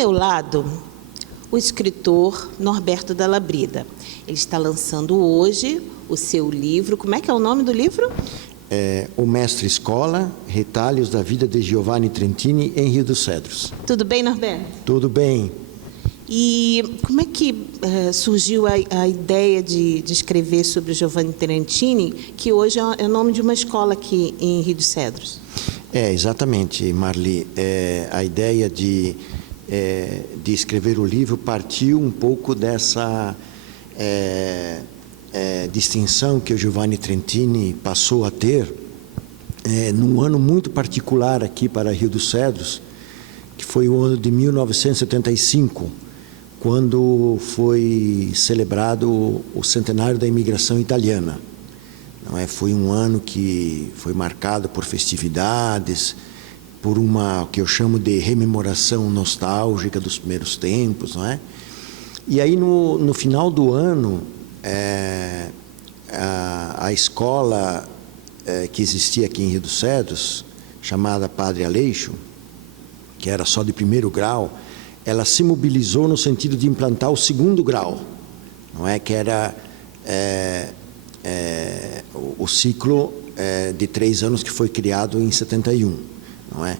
meu lado, o escritor Norberto Dalla Brida. Ele está lançando hoje o seu livro. Como é que é o nome do livro? O Mestre Escola, Retalhos da Vida de Giovanni Trentini em Rio dos Cedros. Tudo bem, Norberto? Tudo bem. E como é que surgiu a ideia de escrever sobre o Giovanni Trentini, que hoje é o nome de uma escola aqui em Rio dos Cedros? Exatamente, Marli. A ideia de escrever o livro partiu um pouco dessa distinção que o Giovanni Trentini passou a ter num ano muito particular aqui para Rio dos Cedros, que foi o ano de 1975, quando foi celebrado o centenário da imigração italiana. Foi um ano que foi marcado por festividades, por uma que eu chamo de rememoração nostálgica dos primeiros tempos, não é? E aí no final do ano a escola que existia aqui em Rio dos Cedros, chamada Padre Aleixo, que era só de primeiro grau, ela se mobilizou no sentido de implantar o segundo grau, não é? Que era o ciclo de 3 anos que foi criado em 71, não é?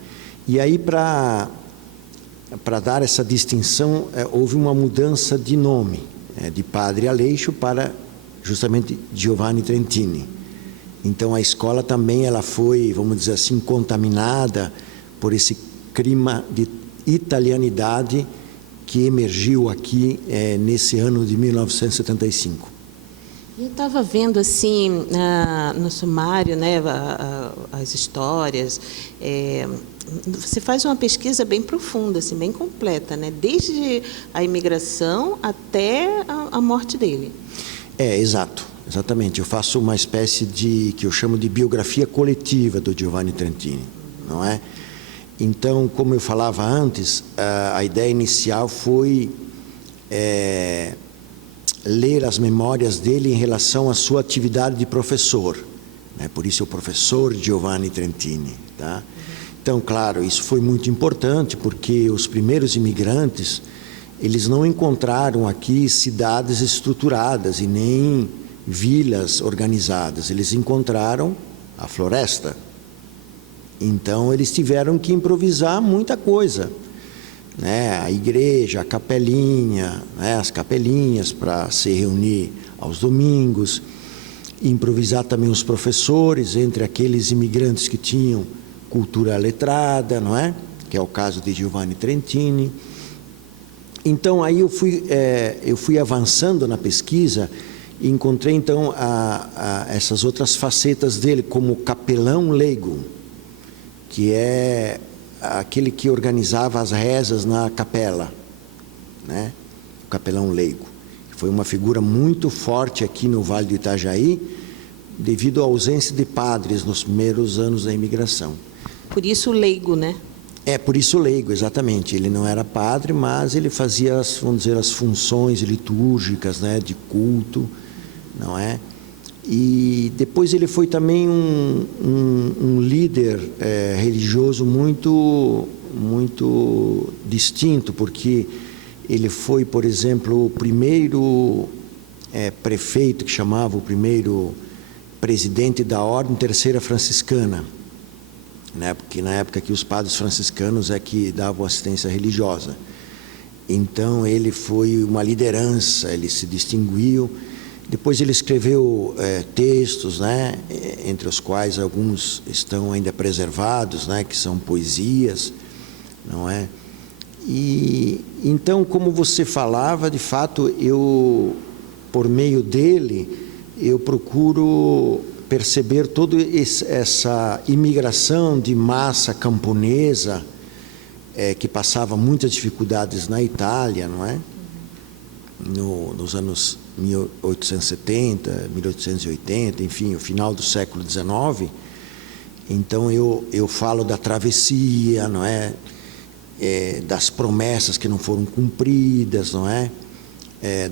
E aí para dar essa distinção houve uma mudança de nome, de Padre Aleixo para justamente Giovanni Trentini. Então a escola também ela foi, vamos dizer assim, contaminada por esse clima de italianidade que emergiu aqui nesse ano de 1975. Eu estava vendo assim no sumário, né, as histórias. Você faz uma pesquisa bem profunda, assim, bem completa, né, desde a imigração até a morte dele. Exatamente. Eu faço uma espécie de que eu chamo de biografia coletiva do Giovanni Trentini, não é? Então, como eu falava antes, a ideia inicial foi ler as memórias dele em relação à sua atividade de professor, né? Por isso o professor Giovanni Trentini, tá? Então, claro, isso foi muito importante, porque os primeiros imigrantes, eles não encontraram aqui cidades estruturadas e nem vilas organizadas, eles encontraram a floresta. Então, eles tiveram que improvisar muita coisa, né? A igreja, a capelinha, né? As capelinhas para se reunir aos domingos, improvisar também os professores entre aqueles imigrantes que tinham cultura letrada, não é? Que é o caso de Giovanni Trentini. Então, aí eu fui avançando na pesquisa e encontrei, então, essas outras facetas dele, como capelão leigo, que é aquele que organizava as rezas na capela, né? O capelão leigo. Foi uma figura muito forte aqui no Vale do Itajaí, devido à ausência de padres nos primeiros anos da imigração. Por isso leigo, né? Por isso leigo, exatamente. Ele não era padre, mas ele fazia, vamos dizer, as funções litúrgicas, né, de culto, não é? E depois ele foi também um líder religioso muito distinto, porque ele foi, por exemplo, o primeiro prefeito, que chamava o primeiro presidente da Ordem Terceira Franciscana, né? Porque na época que os padres franciscanos que davam assistência religiosa. Então ele foi uma liderança, ele se distinguiu. Depois ele escreveu textos, né, entre os quais alguns estão ainda preservados, né, que são poesias, não é? E então, como você falava, de fato, eu, por meio dele, eu procuro perceber toda essa imigração de massa camponesa que passava muitas dificuldades na Itália, não é? Nos anos 1870, 1880, enfim, o final do século XIX. Então eu falo da travessia, não é? Das promessas que não foram cumpridas, não é?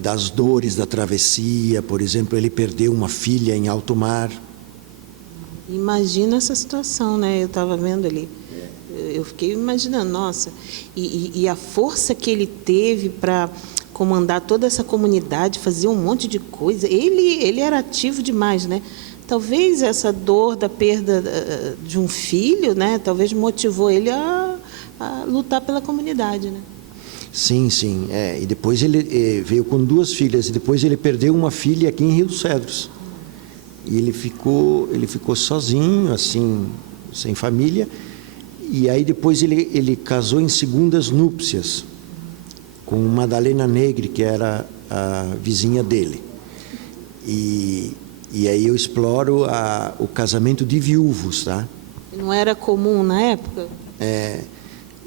Das dores da travessia. Por exemplo, ele perdeu uma filha em alto mar. Imagina essa situação, né? Eu estava vendo ali. Eu fiquei imaginando, nossa, e a força que ele teve para comandar toda essa comunidade, fazer um monte de coisa. Ele era ativo demais, né? Talvez essa dor da perda de um filho, né? Talvez motivou ele a lutar pela comunidade, né? Sim, sim. E depois ele veio com 2 filhas, e depois ele perdeu uma filha aqui em Rio dos Cedros. E ele ficou sozinho, assim, sem família. E aí depois ele casou em segundas núpcias com Madalena Negri, que era a vizinha dele. E aí eu exploro o casamento de viúvos, tá? Não era comum na época?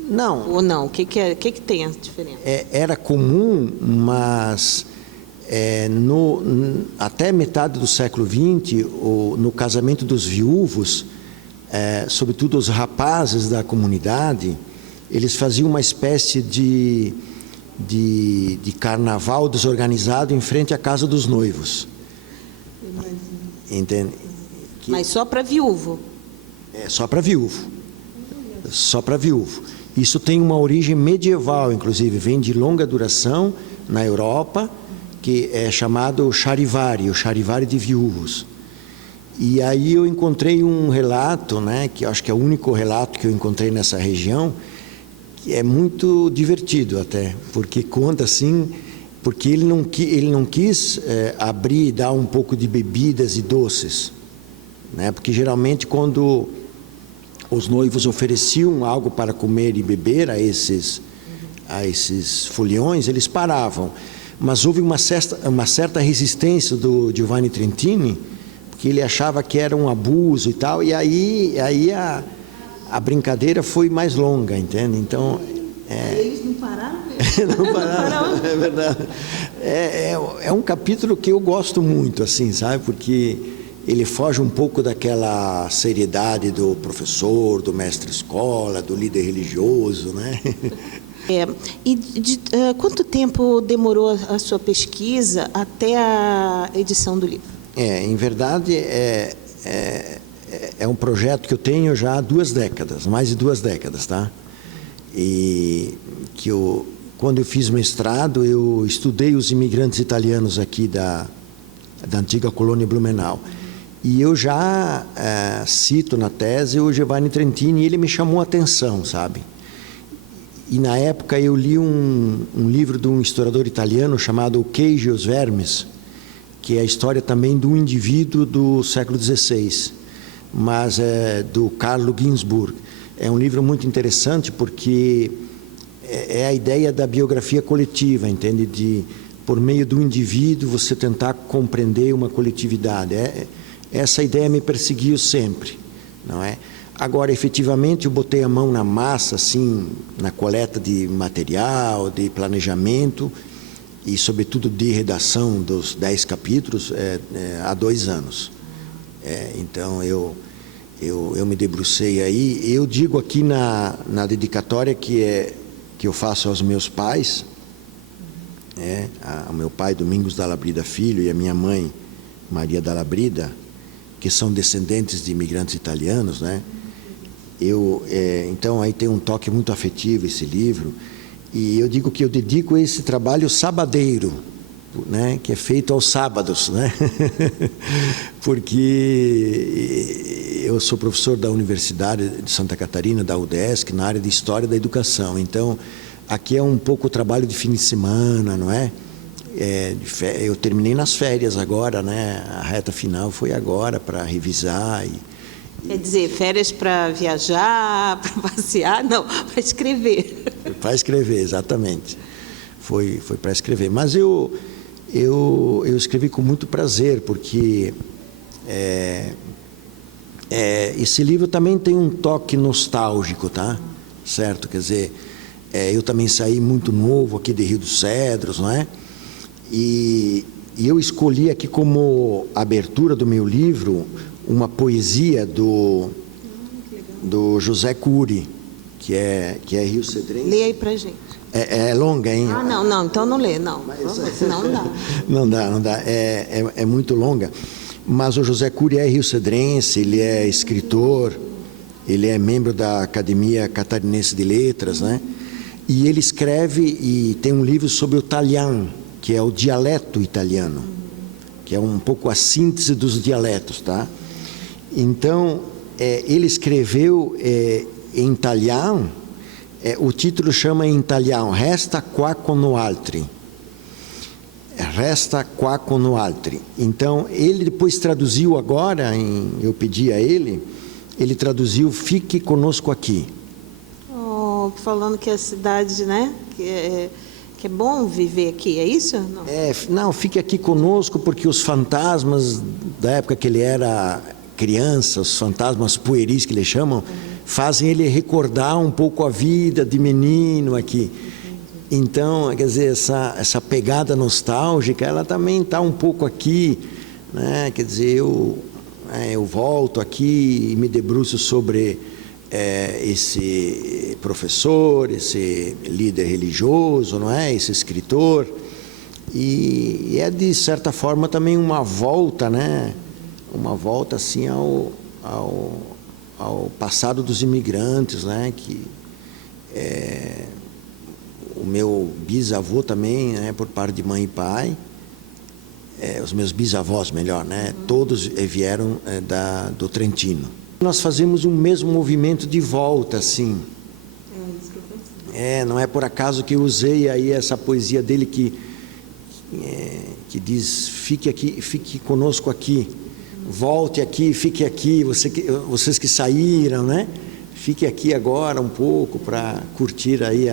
Não. Ou não? O que tem a diferença? Era comum, mas até metade do século XX, no casamento dos viúvos, sobretudo os rapazes da comunidade, eles faziam uma espécie de carnaval desorganizado em frente à casa dos noivos. Entende? Mas só para viúvo? Só para viúvo. Só para viúvo. Isso tem uma origem medieval, inclusive, vem de longa duração na Europa, que é chamado o charivari de viúvos. E aí eu encontrei um relato, né, que eu acho que é o único relato que eu encontrei nessa região, que é muito divertido até, porque conta assim, porque ele não quis abrir e dar um pouco de bebidas e doces, né, porque geralmente quando os noivos ofereciam algo para comer e beber a esses foliões, eles paravam. Mas houve uma certa resistência do Giovanni Trentini, porque ele achava que era um abuso e tal, e aí a brincadeira foi mais longa, entende? Então... Eles não pararam mesmo. Não pararam, é verdade. É um capítulo que eu gosto muito, assim, sabe? Porque ele foge um pouco daquela seriedade do professor, do mestre-escola, do líder religioso, né? Quanto tempo demorou a sua pesquisa até a edição do livro? Em verdade, é um projeto que eu tenho já há 2 décadas, mais de 2 décadas, tá? E que quando eu fiz mestrado, eu estudei os imigrantes italianos aqui da antiga colônia Blumenau. E eu já cito na tese o Giovanni Trentini, e ele me chamou a atenção, sabe? E na época eu li um livro de um historiador italiano chamado O Queijo e os Vermes, que é a história também de um indivíduo do século XVI, mas do Carlo Ginzburg. É um livro muito interessante porque é a ideia da biografia coletiva, entende? Por meio do indivíduo, você tentar compreender uma coletividade. Essa ideia me perseguiu sempre, não é? Agora, efetivamente, eu botei a mão na massa, assim, na coleta de material, de planejamento e, sobretudo, de redação dos 10 capítulos há 2 anos. Então, eu me debrucei aí. Eu digo aqui na dedicatória que eu faço aos meus pais, ao meu pai, Domingos Dalla Brida Filho, e a minha mãe, Maria Dalla Brida, que são descendentes de imigrantes italianos, né? Então, aí tem um toque muito afetivo esse livro, e eu digo que eu dedico esse trabalho sabadeiro, né? Que é feito aos sábados, né? Porque eu sou professor da Universidade de Santa Catarina, da UDESC, na área de História da Educação. Então, aqui é um pouco o trabalho de fim de semana, não é? Eu terminei nas férias agora, né? A reta final foi agora para revisar. Quer dizer, férias para viajar, para passear? Não, para escrever. Para escrever, exatamente. Foi para escrever. Mas eu escrevi com muito prazer, porque esse livro também tem um toque nostálgico, tá? Certo? Quer dizer, eu também saí muito novo aqui de Rio dos Cedros, não é? E eu escolhi aqui como abertura do meu livro uma poesia do José Cury, que é Rio Cedrense. Lê aí pra gente. É longa, hein? Ah, não, então não lê, não. Não dá. Não dá. É muito longa. Mas o José Cury é rio-cedrense, ele é escritor, Ele é membro da Academia Catarinense de Letras, né? E ele escreve e tem um livro sobre o Talian, que é o dialeto italiano, que é um pouco a síntese dos dialetos, tá? Então, ele escreveu em italiano, o título chama em italiano Resta qua con altri. Resta qua con altri. Então, ele depois traduziu agora, eu pedi a ele traduziu Fique Conosco Aqui. Oh, falando que a cidade, né, que é bom viver aqui, é isso? Não. Não, fique aqui conosco, porque os fantasmas da época que ele era criança, os fantasmas pueris que eles chamam, fazem ele recordar um pouco a vida de menino aqui. Então, quer dizer, essa pegada nostálgica, ela também está um pouco aqui, né? Quer dizer, eu volto aqui e me debruço sobre esse professor, esse líder religioso, não é? Esse escritor, e é de certa forma também uma volta, né? Uma volta assim ao passado dos imigrantes, né? Que o meu bisavô também, né? Por parte de mãe e pai, os meus bisavós, melhor, né? Todos vieram do Trentino. Nós fazemos um mesmo movimento de volta, assim. Não é por acaso que eu usei aí essa poesia dele que diz: fique aqui, fique conosco aqui, volte aqui, fique aqui, vocês que saíram, né? Fique aqui agora um pouco para curtir aí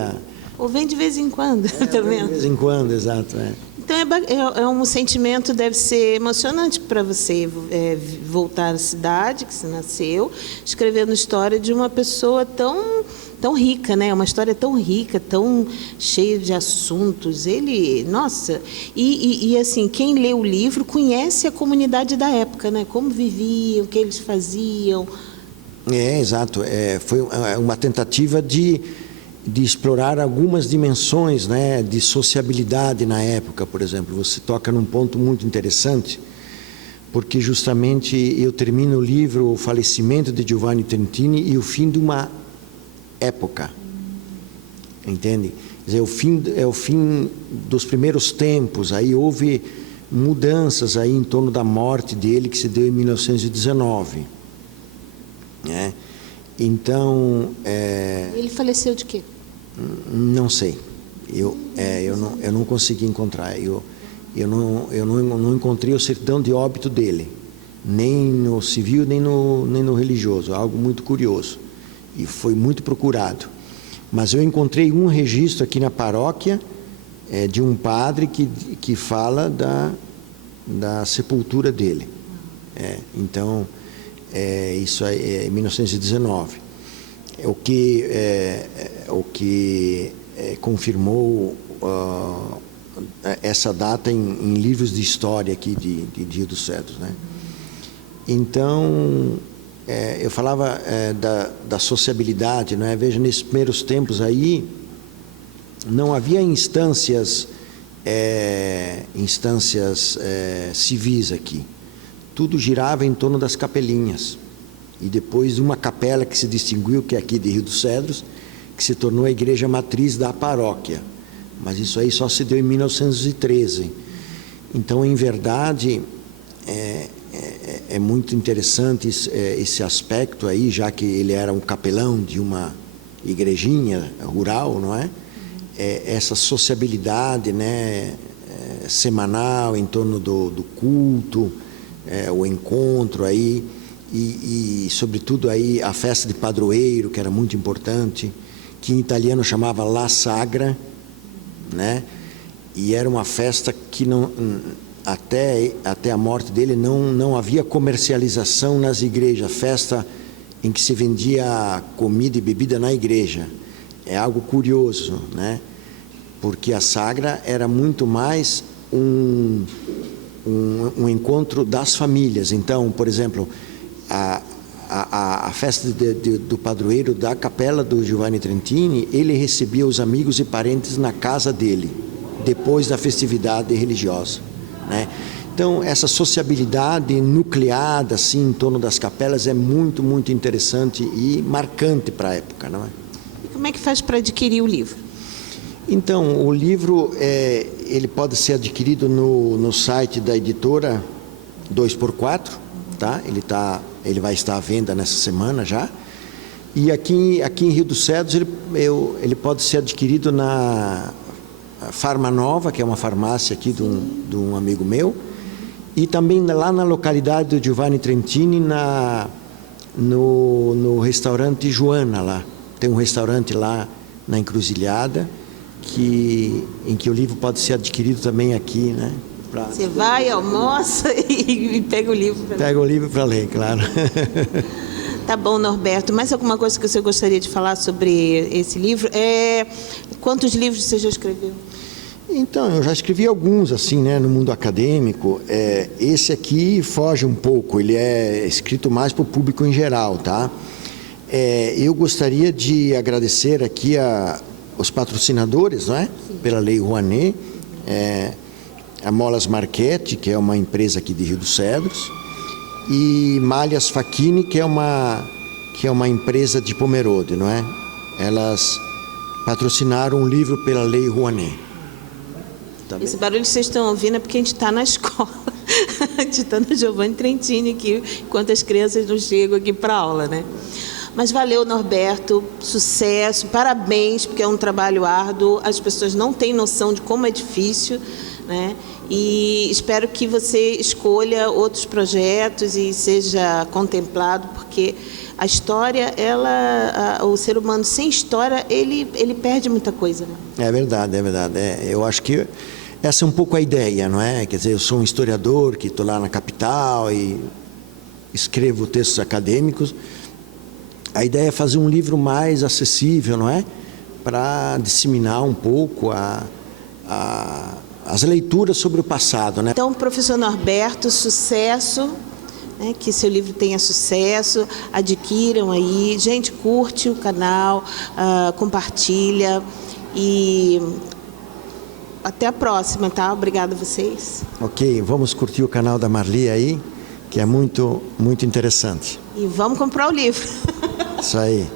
Ou vem de vez em quando, também. De vez em quando, exato. Então é um sentimento, deve ser emocionante para você voltar à cidade que você nasceu, escrevendo história de uma pessoa tão rica, né? Uma história tão rica, tão cheia de assuntos. Ele, nossa, e assim, quem lê o livro conhece a comunidade da época, né? Como viviam, o que eles faziam. Exato. Foi uma tentativa de explorar algumas dimensões, né, de sociabilidade na época, por exemplo. Você toca num ponto muito interessante, porque justamente eu termino o livro O Falecimento de Giovanni Trentini e o fim de uma época, entende? Quer dizer, é o fim dos primeiros tempos. Aí houve mudanças aí em torno da morte dele, que se deu em 1919, né? Então, Ele faleceu de quê? Não sei. Eu não consegui encontrar. Eu não encontrei o certidão de óbito dele, nem no civil, nem no religioso. Algo muito curioso. E foi muito procurado. Mas eu encontrei um registro aqui na paróquia de um padre que fala da sepultura dele. Então, isso aí é 1919. O que confirmou essa data em livros de história aqui de Rio dos Cedros, né? Então, eu falava da sociabilidade, né? Veja, nesses primeiros tempos aí, não havia instâncias civis aqui. Tudo girava em torno das capelinhas. E depois uma capela que se distinguiu, que é aqui de Rio dos Cedros, que se tornou a igreja matriz da paróquia. Mas isso aí só se deu em 1913. Então, em verdade, é muito interessante esse aspecto aí, já que ele era um capelão de uma igrejinha rural, não é? Essa sociabilidade, né, semanal em torno do culto, o encontro aí, e sobretudo aí a festa de padroeiro, que era muito importante, que em italiano chamava La Sagra, né? E era uma festa que até a morte dele não havia comercialização nas igrejas, festa em que se vendia comida e bebida na igreja. É algo curioso, né? Porque a Sagra era muito mais um encontro das famílias. Então, por exemplo, a festa do padroeiro da capela do Giovanni Trentini, ele recebia os amigos e parentes na casa dele, depois da festividade religiosa, né? Então, essa sociabilidade nucleada assim em torno das capelas é muito, muito interessante e marcante para a época, não é? E como é que faz para adquirir o livro? Então, o livro ele pode ser adquirido no site da editora 2x4, tá? Ele vai estar à venda nessa semana já. E aqui em Rio dos Cedros ele pode ser adquirido na Farma Nova, que é uma farmácia aqui de um amigo meu, e também lá na localidade do Giovanni Trentini, no restaurante Joana lá. Tem um restaurante lá na Encruzilhada, em que o livro pode ser adquirido também aqui, né? Você vai, almoça e pega o livro para ler. Pega o livro para ler, claro. Tá bom, Norberto. Mais alguma coisa que você gostaria de falar sobre esse livro? Quantos livros você já escreveu? Então, eu já escrevi alguns, assim, né, no mundo acadêmico. Esse aqui foge um pouco, ele é escrito mais para o público em geral, tá? Eu gostaria de agradecer aqui os patrocinadores, não é? Pela Lei Rouanet, a Molas Marchetti, que é uma empresa aqui de Rio dos Cedros, e Malhas Facchini, que é uma empresa de Pomerode, não é? Elas patrocinaram um livro pela Lei Rouanet. Tá. Esse barulho que vocês estão ouvindo é porque a gente está na escola. A gente está no Giovanni Trentini aqui, enquanto as crianças não chegam aqui para aula, né? Mas valeu, Norberto, sucesso, parabéns, porque é um trabalho árduo, as pessoas não têm noção de como é difícil, né? E espero que você escolha outros projetos e seja contemplado, porque a história, o ser humano sem história, ele perde muita coisa, né? É verdade, é verdade. Eu acho que essa é um pouco a ideia, não é? Quer dizer, eu sou um historiador que estou lá na capital e escrevo textos acadêmicos. A ideia é fazer um livro mais acessível, não é? Para disseminar um pouco as leituras sobre o passado, né? Então, professor Norberto, sucesso, né? Que seu livro tenha sucesso, adquiram aí. Gente, curte o canal, compartilha e até a próxima, tá? Obrigada a vocês. Ok, vamos curtir o canal da Marli aí, que é muito, muito interessante. E vamos comprar o livro. Isso aí.